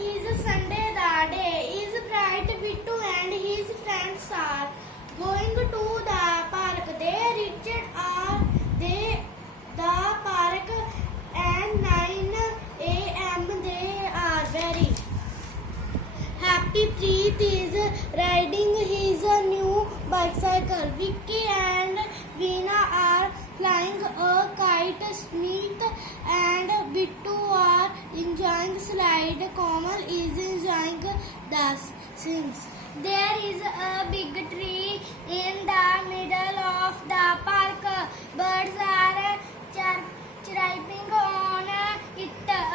is Sunday. The day is bright. Bittu and his friends are going to the park. They reached the park at 9 a.m. They are very happy. Preet is riding his new bicycle. Vicky and Veena are flying a kite. Smith and Bittu are enjoying slide. Komal is enjoying the swings. There is a big tree in the middle of the park. Birds are chirping on it.